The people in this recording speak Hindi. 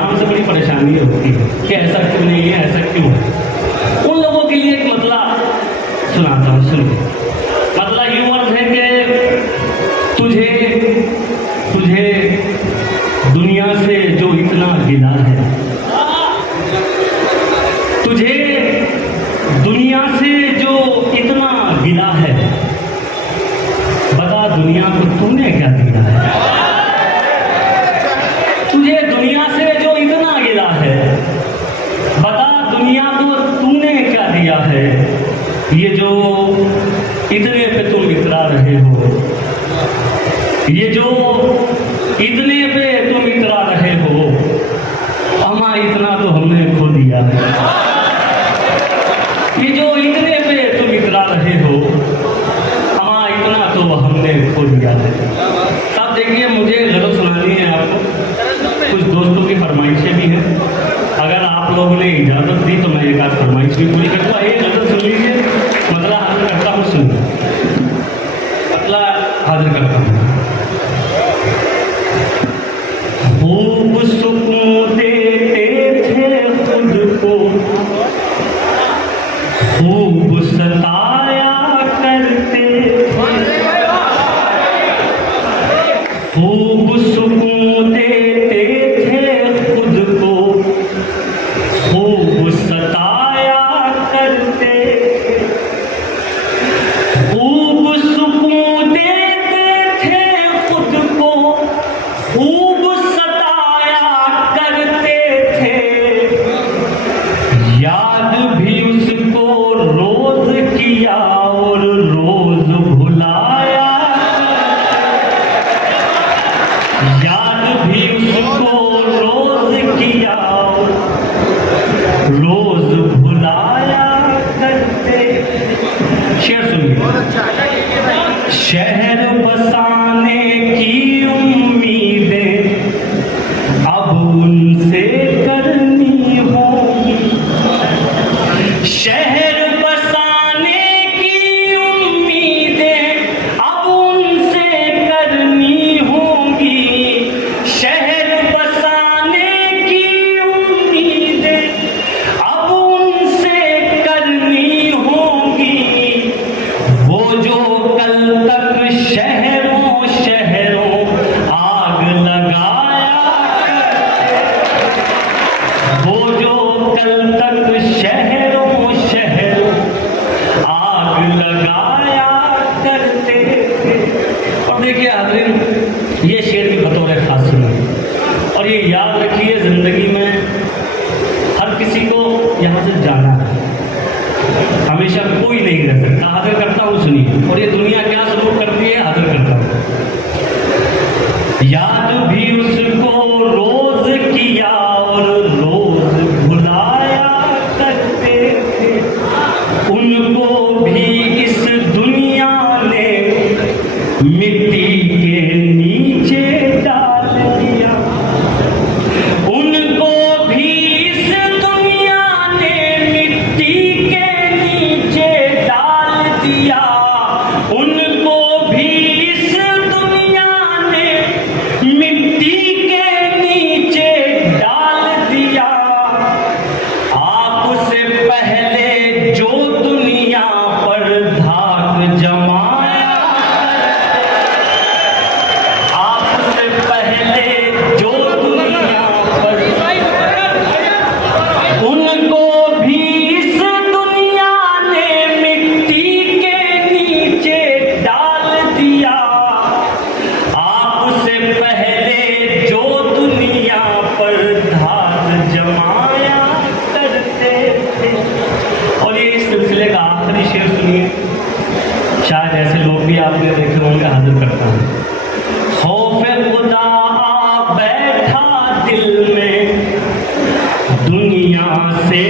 नाम से बड़ी परेशानी होती है कि ऐसा क्यों नहीं है, ऐसा क्यों है। उन लोगों के लिए एक मतला सुनाता हूँ, सुनिए। मतला यूं अर्थ है कि तुझे दुनिया से जो इतना गिला है, तुझे दुनिया से जो इतना गिला है, बता दुनिया को तूने क्या दिया है। तुझे दुनिया से जो इतना गिला है, बता दुनिया को तूने क्या दिया है। ये जो इतने पे तुम इतरा रहे हो, ये जो इतने पे तुम इतरा रहे हो, अमा इतना तो हमने खो दिया है। ये जो इतने पे तुम इतरा रहे हो, अमा इतना तो हमने खो दिया है। साहब देखिए, मुझे गजल सुनानी है आपको, कुछ दोस्तों की फरमाइशें भी हैं। अगर आप लोगों ने इजाज़त दी तो मैं एक आध फरमाइश भी पूरी करूँगा। एक गजल सुन लीजिए, मतला हाजिर करता हूँ, सुनिए, मतला हाजिर करता हूँ। खूब सुकून देते थे खुद को, खूब सताया करते थे, खूब सुकून देते थे खुद को, खूब सताया करते थे, खूब सुकून देते थे खुद को, खूब सताया करते थे। याद भी उसको रोज किया और रोज भुलाया, याद भी उसको रोज किया और रोज भुलाया करते। शेर सुनिए। शहर बसाने की उम्मीदें अब उनसे करनी होगी, शहर बसाने की उम्मीदें अब उनसे करनी होगी, शहर बसाने की उम्मीदें अब उनसे करनी होगी। वो जो कल तक शहरों शहरों आग लगाया, वो जो कल तक शहरों शहरों आग लगाया करते थे। और देखिए हाज़रीन, ये शेर की बतौर खास सुनिए और ये याद रखिए, जिंदगी में हर किसी को यहाँ से जाना है, हमेशा कोई नहीं रह सकता। हाजिर करता हूँ, सुनिए। और ये दुनिया क्या सलूक करती है, हाजिर करता हूँ। याद भी उसको रोज किया और रोज भुलाया करते थे, उनको भी इस दुनिया ने मिट्टी के नीचे डाल दिया, उनको भी इस दुनिया ने मिट्टी के नीचे डाल दिया, उनको भी इस दुनिया ने मिट्टी के नीचे डाल दिया। आपसे पहले जो दुनिया पर धाक जमाया, आपसे पहले जो दुनिया पर, उनको भी इस दुनिया ने मिट्टी के नीचे डाल दिया। आपसे पहले जो दुनिया पर धाक जमाया करते थे। और ये इस सिलसिले का आखिरी शेर सुनिए, शायद ऐसे लोग भी आपने देखे होंगे, हाजिर करता हूँ। खौफे खुदा आ बैठा दिल में, दुनिया से